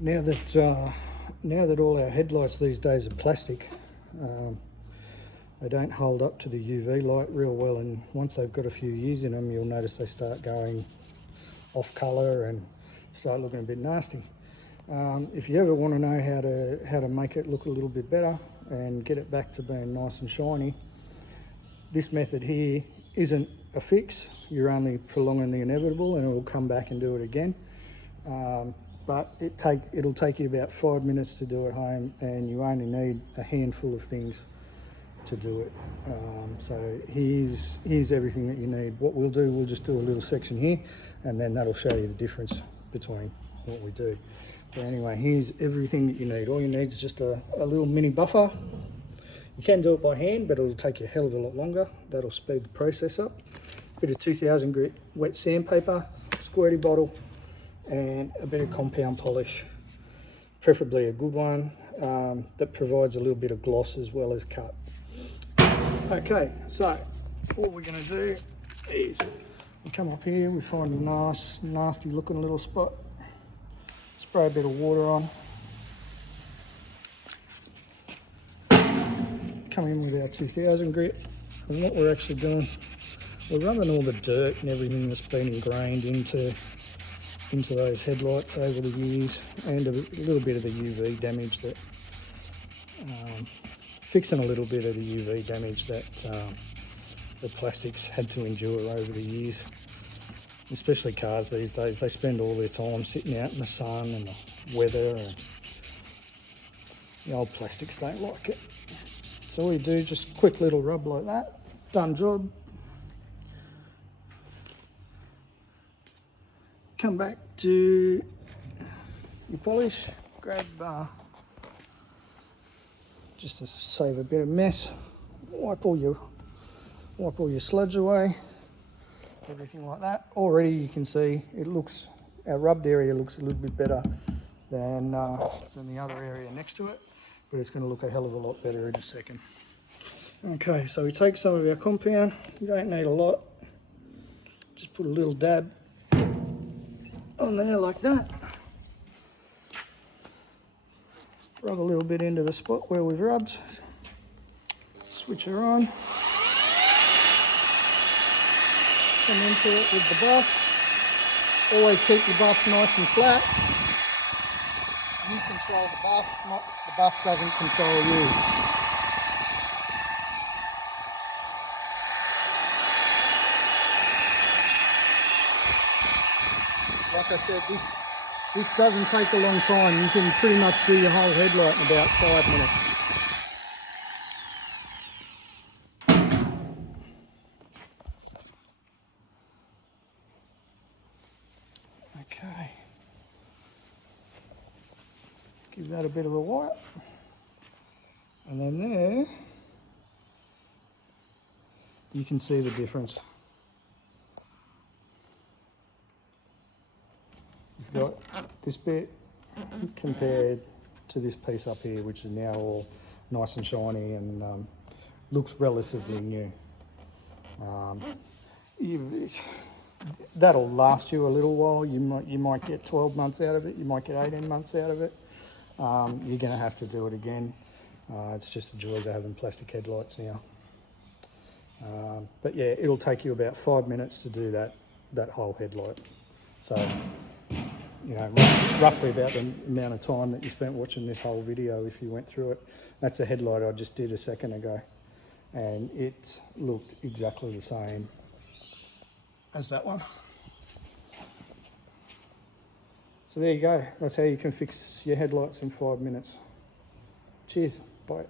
Now that all our headlights these days are plastic, they don't hold up to the UV light real well, and once they've got a few years in them, you'll notice they start going off colour and start looking a bit nasty. If you ever want to know how to make it look a little bit better and get it back to being nice and shiny, this method here isn't a fix. You're only prolonging the inevitable, and it will come back and do it again. But it'll take you about 5 minutes to do at home, and you only need a handful of things to do it. So here's everything that you need. What we'll do, we'll just do a little section here, and then that'll show you the difference between what we do. But anyway, here's everything that you need. All you need is just a little mini buffer. You can do it by hand, but it'll take you a hell of a lot longer. That'll speed the process up. Bit of 2000 grit wet sandpaper, squirty bottle, and a bit of compound polish, preferably a good one that provides a little bit of gloss as well as cut. Okay, so what we're going to do is we come up here, we find a nice nasty looking little spot, spray a bit of water on, come in with our 2000 grit, and what we're actually doing, we're rubbing all the dirt and everything that's been ingrained into those headlights over the years, and a little bit of the UV damage that, fixing a little bit of the UV damage that the plastics had to endure over the years. Especially cars these days, they spend all their time sitting out in the sun and the weather, and the old plastics don't like it. So all you do, just a quick little rub like that, done job. Come back to your polish, grab, just to save a bit of mess, wipe all your sludge away, everything like that. Already you can see our rubbed area looks a little bit better than the other area next to it, but it's going to look a hell of a lot better in a second. Okay, so we take some of our compound. You don't need a lot, just put a little dab on there like that. Rub a little bit into the spot where we've rubbed. Switch her on. Come into it with the buff. Always keep your buff nice and flat. You control the buff, not the buff doesn't control you. Like I said, this doesn't take a long time. You can pretty much do your whole headlight in about 5 minutes. Okay. Give that a bit of a wipe. And then there, you can see the difference. You've got this bit compared to this piece up here, which is now all nice and shiny and looks relatively new. That'll last you a little while. You might get 12 months out of it. You might get 18 months out of it. You're going to have to do it again. It's just the joys of having plastic headlights now. But yeah, it'll take you about 5 minutes to do that whole headlight. So, you know, roughly about the amount of time that you spent watching this whole video if you went through it. That's the headlight I just did a second ago, and it looked exactly the same as that one. So there you go. That's how you can fix your headlights in 5 minutes. Cheers. Bye.